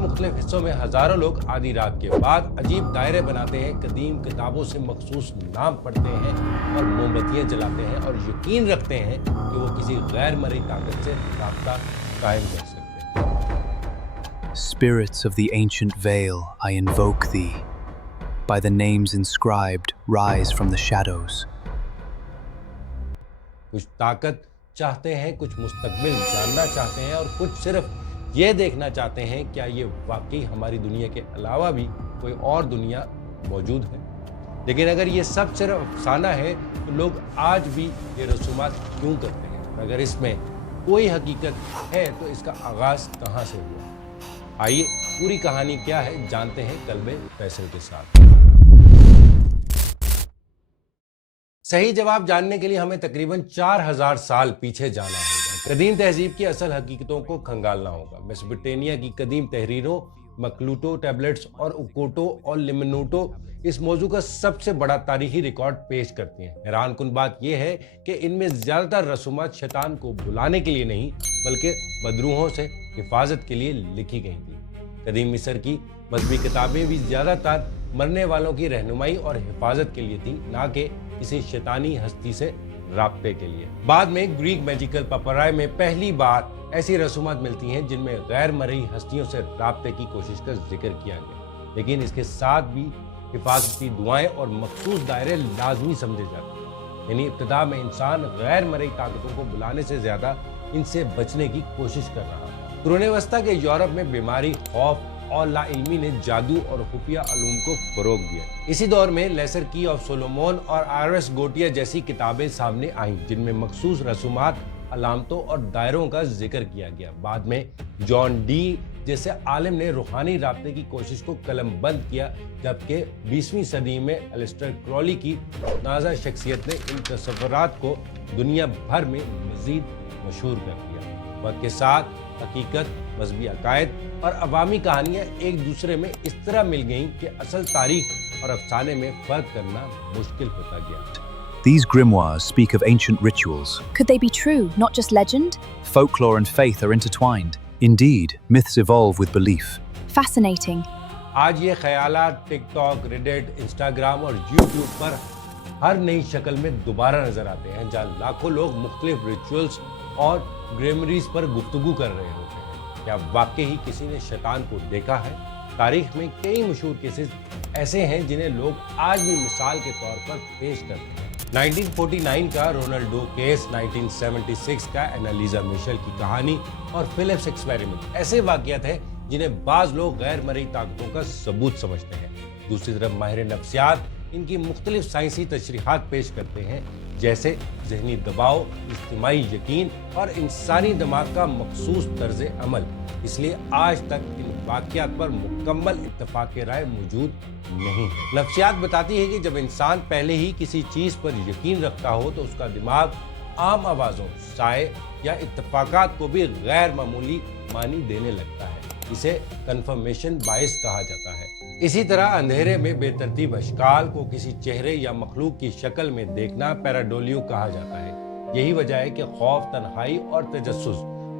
मुख्तलिफ हिस्सों में हजारों लोग आधी रात के बाद अजीब दायरे बनाते हैं, कदीम किताबों से मखसूस नाम पढ़ते हैं और मोमबत्तियां जलाते हैं और यकीन रखते हैं कि वो किसी गैर मरई ताकत से राब्ता कायम कर सकते हैं। Spirits of the ancient vale, I invoke thee. By the names inscribed, rise from the shadows. कुछ ताकत चाहते हैं, कुछ मुस्तकबिल जानना चाहते हैं और कुछ सिर्फ ये देखना चाहते हैं क्या ये वाकई हमारी दुनिया के अलावा भी कोई और दुनिया मौजूद है। लेकिन अगर ये सब सिर्फ अफसाना है तो लोग आज भी ये रसूमात क्यों करते हैं? अगर इसमें कोई हकीकत है तो इसका आगाज़ कहाँ से हुआ? आइए पूरी कहानी क्या है जानते हैं कल्बे फैसल के साथ। सही जवाब जानने के लिए हमें तकरीबन 4000 साल पीछे जाना होगा। कदीम तहजीब की असल हकीकतों को खंगालना होगा। मेसोपोटामिया की कदीम तहरीरों मकलूटो टैबलेट्स और उकोटो और लिमनूटो इस मौजू का सबसे बड़ा तारीखी रिकॉर्ड पेश करती हैं। हैरान कुन बात यह है कि इनमें ज़्यादातर रसूमात शैतान को बुलाने के लिए नहीं बल्कि बदरूहों से हिफाजत के लिए लिखी गई थी। कदीम मिस्र की मजहबी किताबें भी ज़्यादातर मरने वालों की रहनुमाई और हिफाजत के लिए थी, ना कि किसी शैतानी हस्ती से राब्ते के लिए। बाद में ग्रीक मैजिकल पेपराई में पहली बार ऐसी रसूमात मिलती हैं जिनमें गैर मरई हस्तियों से राब्ते की कोशिश का जिक्र किया गया, लेकिन इसके साथ भी हिफाजती दुआएं और मखसूस दायरे लाजमी समझे जाते हैं। यानी इब्तिदा में इंसान गैर मरई ताकतों को बुलाने से ज्यादा इनसे बचने की कोशिश कर रहा था। कुरान वस्ता के यूरोप में बीमारी, खौफ और लाइल्मी ने जादू और खुफिया अलूम को फरोग दिया। इसी दौर में लेसर की ऑफ सोलोमन और आरएस गोटिया जैसी किताबें सामने आईं जिनमें मखसूस रसूमात, अलामतों और दायरों का जिक्र किया गया। बाद में जॉन डी जैसे आलिम ने रूहानी राब्ते की कोशिश को कलमबंद किया, जबकि 20वीं सदी में एलिस्टर क्रॉली की नाजा शख्सियत ने इन तसव्वुरात को दुनिया भर में मजीद मशहूर कर दिया। वक्त के साथ हकीकत, मजहबी अकायद और अवामी कहानियाँ एक दूसरे में इस तरह मिल गईं कि असल तारीख और अफसाने में फर्क करना मुश्किल होता गया। These grimoires speak of ancient rituals. Could they be true, not just legend? Folklore and faith are intertwined. Indeed, myths evolve with belief. Fascinating. आज ये ख्यालात टिकटॉक, रेडिट, इंस्टाग्राम और यूट्यूब पर हर नई शक्ल में दोबारा नजर आते हैं, जहाँ लाखों लोग मुख्तलिफ रिचुअल्स और ग्रेमरीज पर गुफ्तगू कर रहे होते हैं। क्या वाकई ही किसी ने शैतान को देखा है? तारीख में कई मशहूर केसेस ऐसे हैं जिन्हें लोग आज भी मिसाल के तौर पर पेश करते हैं। 1949 का रोनाल्डो केस, 1976 का एनालिजा मिशेल की कहानी और फिलिप्स एक्सपेरिमेंट ऐसे वाक़यात हैं जिन्हें बाज लोग गैर मरई ताकतों का सबूत समझते हैं। दूसरी तरफ माहिर नफ्सियात इनकी मुख्तलिफ साइंसी तशरीहात पेश करते हैं, जैसे जहनी दबाव, इज्तिमाई यकीन और इंसानी दिमाग का मखसूस तर्ज अमल। इसलिए आज तक इन वाक़यात पर मुकम्मल इत्तेफाक राय मौजूद नहीं है। नफ्सियात बताती है कि जब इंसान पहले ही किसी चीज़ पर यकीन रखता हो तो उसका दिमाग आम आवाज़ों, साए या इत्तेफाकात को भी गैर मामूली मानी देने लगता है। इसे कन्फर्मेशन बायस कहा जाता है। इसी तरह अंधेरे में बेतरतीब अशकाल को किसी चेहरे या मखलूक की शक्ल में देखना पैराडोलियो कहा जाता है। यही वजह है कि खौफ, तन्हाई और तजस्सुस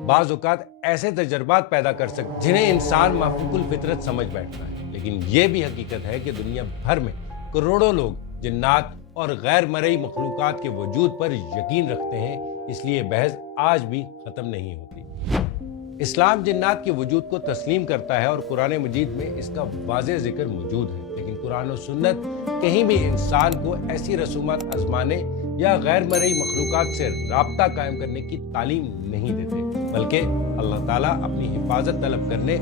बाज़ औक़ात ऐसे तजर्बात पैदा कर सकते जिन्हें इंसान माफूकुल फितरत समझ बैठता है। लेकिन ये भी हकीकत है कि दुनिया भर में करोड़ों लोग जिन्नात और गैर मरई मखलूकात के वजूद पर यकीन रखते हैं, इसलिए बहस आज भी ख़त्म नहीं होती। इस्लाम जिन्नात के वजूद को तस्लीम करता है और कुरान मजीद में इसका वाज़ेह जिक्र मौजूद है, लेकिन कुरान और सुन्नत कहीं भी इंसान को ऐसी रसूमात आजमाने या गैर मरई मखलूकात से राब्ता कायम करने की तालीम नहीं देते, बल्कि अल्लाह ताला अपनी हिफाजत तलब करने,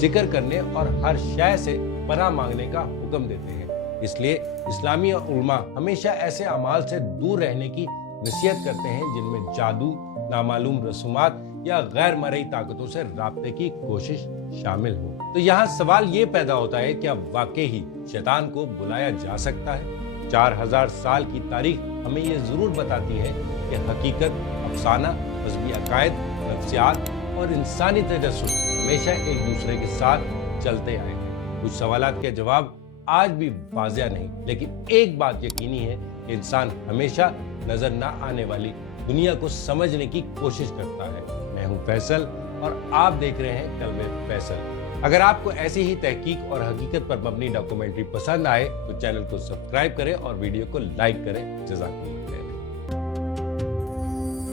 जिक्र करने और हर शय से पनाह मांगने का हुक्म देते हैं। इसलिए इस्लामी उलमा हमेशा ऐसे अमाल से दूर रहने की नसीहत करते हैं जिनमें जादू, नामालूम रसूमात या गैर मरई ताकतों से राब्ते की कोशिश शामिल हो। तो यहाँ सवाल ये पैदा होता है, क्या वाकई ही शैतान को बुलाया जा सकता है? 4000 साल की तारीख हमें ये जरूर बताती है कि हकीकत, अफसाना, मजहबी अकायद, नफ्सियात और इंसानी तजस्सुस हमेशा एक दूसरे के साथ चलते आए हैं। कुछ सवालात के जवाब आज भी वाज़ेह नहीं, लेकिन एक बात यकीनी है कि इंसान हमेशा नजर न आने वाली दुनिया को समझने की कोशिश करता है। मैं हूं फैसल, اور آپ دیکھ رہے ہیں کلمے فیصل۔ اگر آپ کو ایسی ہی تحقیق اور حقیقت پر مبنی ڈاکومنٹری پسند آئے تو چینل کو سبسکرائب کریں اور ویڈیو کو لائک کریں۔ جزاک اللہ۔